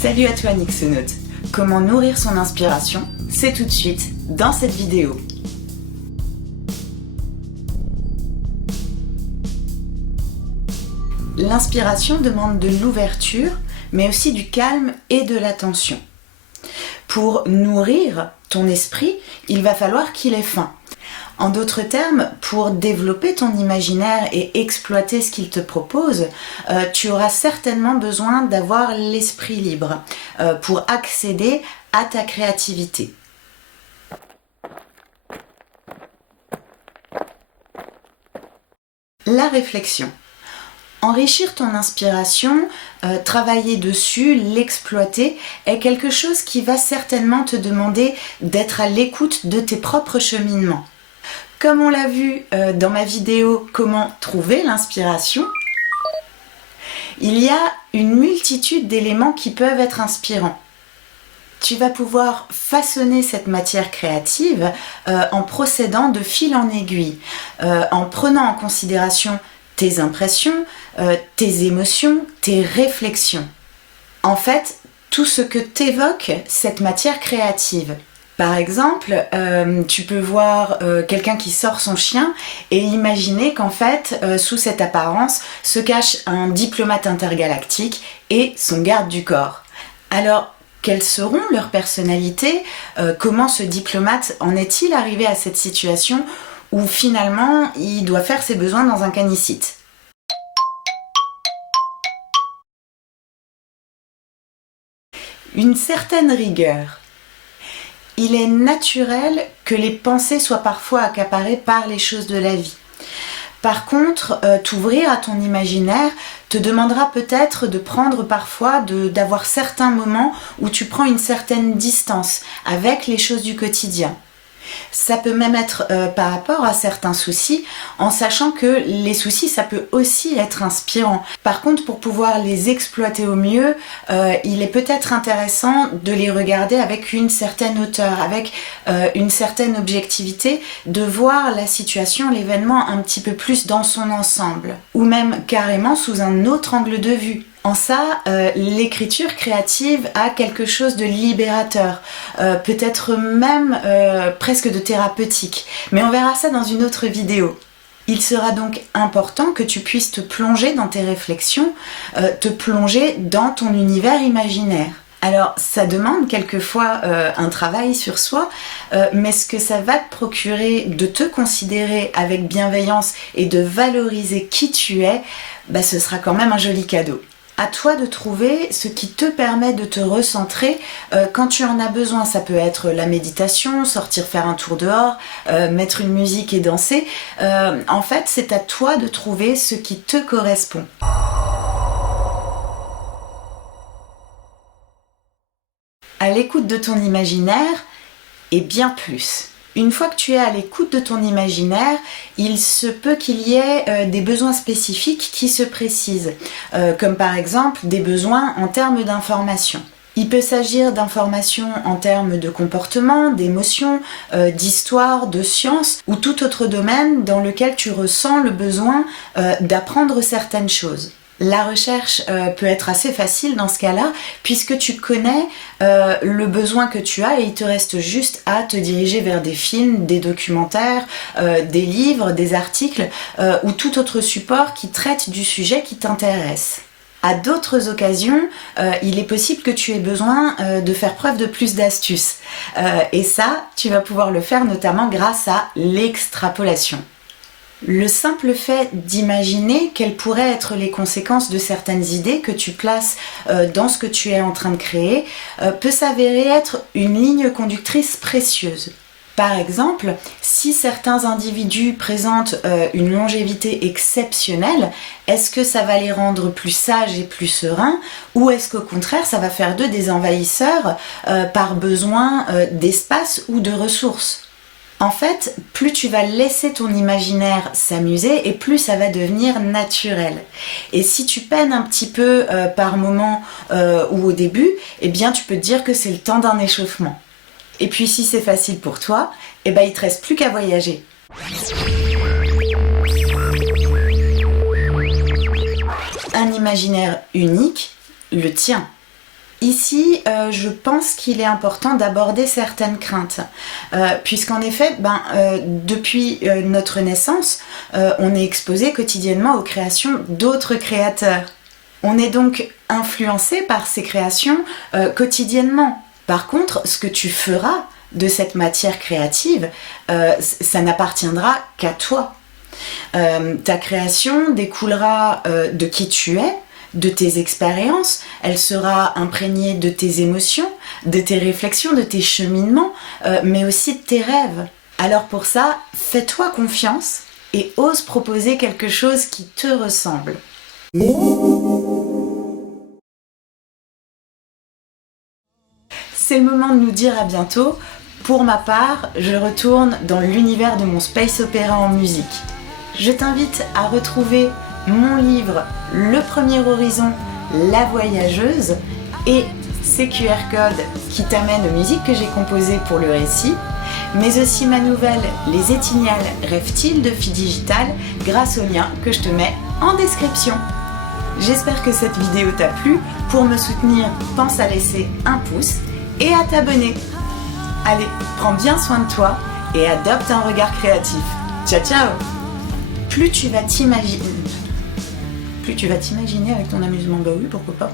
Salut à toi Nixonaute. Comment nourrir son inspiration? C'est tout de suite dans cette vidéo. L'inspiration demande de l'ouverture, mais aussi du calme et de l'attention. Pour nourrir ton esprit, il va falloir qu'il ait faim. En d'autres termes, pour développer ton imaginaire et exploiter ce qu'il te propose, tu auras certainement besoin d'avoir l'esprit libre pour accéder à ta créativité. La réflexion. Enrichir ton inspiration, travailler dessus, l'exploiter est quelque chose qui va certainement te demander d'être à l'écoute de tes propres cheminements. Comme on l'a vu dans ma vidéo « Comment trouver l'inspiration », il y a une multitude d'éléments qui peuvent être inspirants. Tu vas pouvoir façonner cette matière créative en procédant de fil en aiguille, en prenant en considération tes impressions, tes émotions, tes réflexions. En fait, tout ce que t'évoque cette matière créative. Par exemple, tu peux voir quelqu'un qui sort son chien et imaginer qu'en fait, sous cette apparence, se cache un diplomate intergalactique et son garde du corps. Alors, quelles seront leurs personnalités? Comment ce diplomate en est-il arrivé à cette situation où finalement, il doit faire ses besoins dans un canicite? Une certaine rigueur. Il est naturel que les pensées soient parfois accaparées par les choses de la vie. Par contre, t'ouvrir à ton imaginaire te demandera peut-être de prendre parfois, d'avoir certains moments où tu prends une certaine distance avec les choses du quotidien. Ça peut même être par rapport à certains soucis, en sachant que les soucis, ça peut aussi être inspirant. Par contre, pour pouvoir les exploiter au mieux, il est peut-être intéressant de les regarder avec une certaine hauteur, avec une certaine objectivité, de voir la situation, l'événement un petit peu plus dans son ensemble, ou même carrément sous un autre angle de vue. En ça, l'écriture créative a quelque chose de libérateur, peut-être même presque de thérapeutique, mais on verra ça dans une autre vidéo. Il sera donc important que tu puisses te plonger dans tes réflexions, te plonger dans ton univers imaginaire. Alors, ça demande quelquefois un travail sur soi, mais ce que ça va te procurer de te considérer avec bienveillance et de valoriser qui tu es, ce sera quand même un joli cadeau. À toi de trouver ce qui te permet de te recentrer quand tu en as besoin. Ça peut être la méditation, sortir faire un tour dehors, mettre une musique et danser. En fait, c'est à toi de trouver ce qui te correspond. À l'écoute de ton imaginaire et bien plus. Une fois que tu es à l'écoute de ton imaginaire, il se peut qu'il y ait des besoins spécifiques qui se précisent, comme par exemple des besoins en termes d'information. Il peut s'agir d'informations en termes de comportement, d'émotions, d'histoire, de science ou tout autre domaine dans lequel tu ressens le besoin d'apprendre certaines choses. La recherche peut être assez facile dans ce cas-là, puisque tu connais le besoin que tu as et il te reste juste à te diriger vers des films, des documentaires, des livres, des articles ou tout autre support qui traite du sujet qui t'intéresse. À d'autres occasions, il est possible que tu aies besoin de faire preuve de plus d'astuces. Et ça, tu vas pouvoir le faire notamment grâce à l'extrapolation. Le simple fait d'imaginer quelles pourraient être les conséquences de certaines idées que tu places dans ce que tu es en train de créer peut s'avérer être une ligne conductrice précieuse. Par exemple, si certains individus présentent une longévité exceptionnelle, est-ce que ça va les rendre plus sages et plus sereins, ou est-ce qu'au contraire ça va faire d'eux des envahisseurs par besoin d'espace ou de ressources ? En fait, plus tu vas laisser ton imaginaire s'amuser et plus ça va devenir naturel. Et si tu peines un petit peu par moment ou au début, eh bien tu peux te dire que c'est le temps d'un échauffement. Et puis si c'est facile pour toi, eh ben il te reste plus qu'à voyager. imaginaire unique, le tien. Ici, je pense qu'il est important d'aborder certaines craintes, puisqu'en effet, depuis notre naissance, on est exposé quotidiennement aux créations d'autres créateurs. On est donc influencé par ces créations quotidiennement. Par contre, ce que tu feras de cette matière créative, ça n'appartiendra qu'à toi. Ta création découlera de qui tu es, de tes expériences, elle sera imprégnée de tes émotions, de tes réflexions, de tes cheminements, mais aussi de tes rêves. Alors pour ça, fais-toi confiance et ose proposer quelque chose qui te ressemble. C'est le moment de nous dire à bientôt. Pour ma part, je retourne dans l'univers de mon space opéra en musique. Je t'invite à retrouver mon livre Le Premier Horizon, La Voyageuse et ces QR codes qui t'amènent aux musiques que j'ai composées pour le récit, mais aussi ma nouvelle Les Étignales rêvent-ils de Filles Digitales grâce au lien que je te mets en description. J'espère que cette vidéo t'a plu. Pour me soutenir, pense à laisser un pouce et à t'abonner. Allez, prends bien soin de toi et adopte un regard créatif. Ciao ciao! Plus tu vas t'imaginer avec ton amusement, bah oui, pourquoi pas.